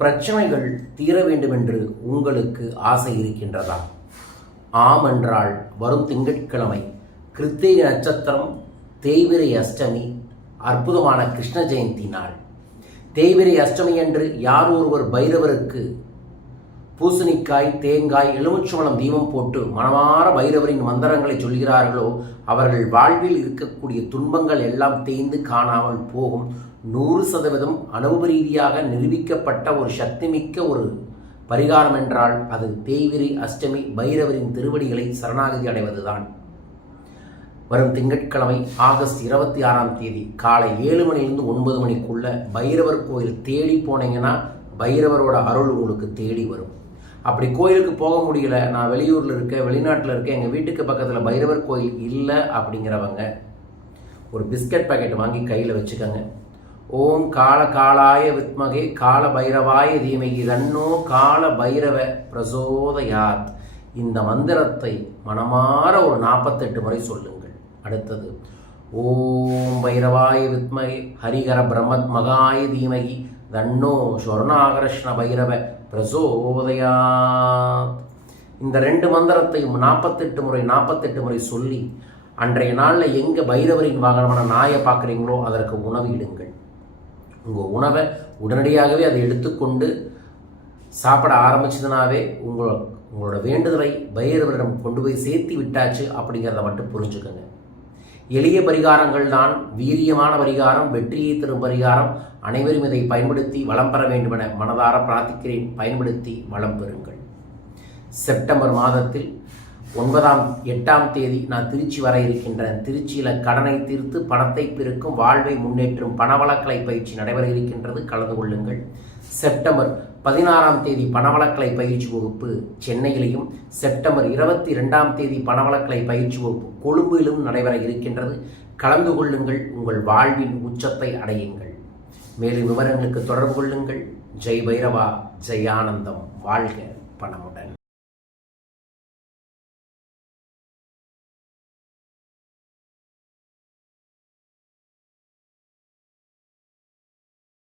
பிரச்சனைகள் தீர வேண்டும் என்று உங்களுக்கு ஆசை இருக்கின்றதா? ஆம் என்றால் வரும் திங்கட்கிழமை கிருத்திகை நட்சத்திரம் தேய்விரை அஷ்டமி அற்புதமான கிருஷ்ண ஜெயந்தி நாள். தேய்விரை அஷ்டமி அன்று யார் ஒருவர் பைரவருக்கு பூசணிக்காய் தேங்காய் எலுமிச்சோளம் தீபம் போட்டு மனமார பைரவரின் மந்திரங்களை சொல்கிறார்களோ அவர்கள் வாழ்வில் இருக்கக்கூடிய துன்பங்கள் எல்லாம் தேய்ந்து காணாமல் போகும். நூறு சதவீதம் அனுபவ ரீதியாக நிரூபிக்கப்பட்ட ஒரு சக்திமிக்க ஒரு பரிகாரம் என்றால் அது தேய்விரி அஷ்டமி பைரவரின் திருவடிகளை சரணாகதி அடைவதுதான். வரும் திங்கட்கிழமை ஆகஸ்ட் இருபத்தி ஆறாம் தேதி காலை ஏழு மணிலிருந்து ஒன்பது மணிக்குள்ள பைரவர் கோயில் தேடி போனீங்கன்னா பைரவரோட அருள் உங்களுக்கு தேடி வரும். அப்படி கோயிலுக்கு போக முடியல. நான் வெளியூரில் இருக்கேன் வெளிநாட்டில் இருக்கேன் எங்கள் வீட்டுக்கு பக்கத்தில் பைரவர் கோயில் இல்லை அப்படிங்கிறவங்க ஒரு பிஸ்கட் பாக்கெட் வாங்கி கையில் வச்சுக்கோங்க. ஓம் கால காலாய வித்மகே கால பைரவாய தீமகி தன்னோ கால பைரவ பிரசோதயாத். இந்த மந்திரத்தை மனமாற ஒரு நாற்பத்தெட்டு முறை சொல்லுங்கள். அடுத்தது ஓம் பைரவாய வித்மகே ஹரிகர பிரம்மத் மகாய தீமகி தன்னோ சொர்ணாகர்ஷ்ண பைரவ பிரசோதயா இந்த ரெண்டு மந்திரத்தையும் நாற்பத்தெட்டு முறை நாற்பத்தெட்டு முறை சொல்லி அன்றைய நாளில் எங்கே பைரவரின் வாகனமான நாயை பார்க்குறீங்களோ அதற்கு உணவு இடுங்கள் உங்கள் உணவை உடனடியாகவே அதை எடுத்துக்கொண்டு சாப்பிட ஆரம்பிச்சதுனாவே உங்கள் உங்களோட வேண்டுதலை பைரவரிடம் கொண்டு போய் சேர்த்து விட்டாச்சு அப்படிங்கிறத மட்டும் புரிஞ்சுக்கோங்க. எளிய பரிகாரங்கள் தான் வீரியமான பரிகாரம் வெற்றியை தரும் பரிகாரம். அனைவரும் இதை பயன்படுத்தி வளம் பெற வேண்டுமென மனதார பிரார்த்திக்கிறேன். பயன்படுத்தி வளம் பெறுங்கள். செப்டம்பர் மாதத்தில் ஒன்பதாம் எட்டாம் தேதி நான் திருச்சி வர இருக்கின்றேன். திருச்சியில் கடனை தீர்த்து பணத்தை பெருக்கும் வாழ்வை முன்னேற்றும் பணவளக்கலை பயிற்சி நடைபெற இருக்கின்றது. கலந்து கொள்ளுங்கள். செப்டம்பர் பதினாறாம் தேதி பணவளக்கலை பயிற்சி வகுப்பு சென்னையிலையும் செப்டம்பர் இருபத்தி ரெண்டாம் தேதி பணவளக்கலை பயிற்சி வகுப்பு கொழும்பிலும் நடைபெற இருக்கின்றது. கலந்து கொள்ளுங்கள் உங்கள் வாழ்வின் உச்சத்தை அடையுங்கள். மேலும் விவரங்களுக்கு தொடர்பு கொள்ளுங்கள். ஜெய் பைரவா ஜெய் ஆனந்தம். வாழ்க பணமுடன்.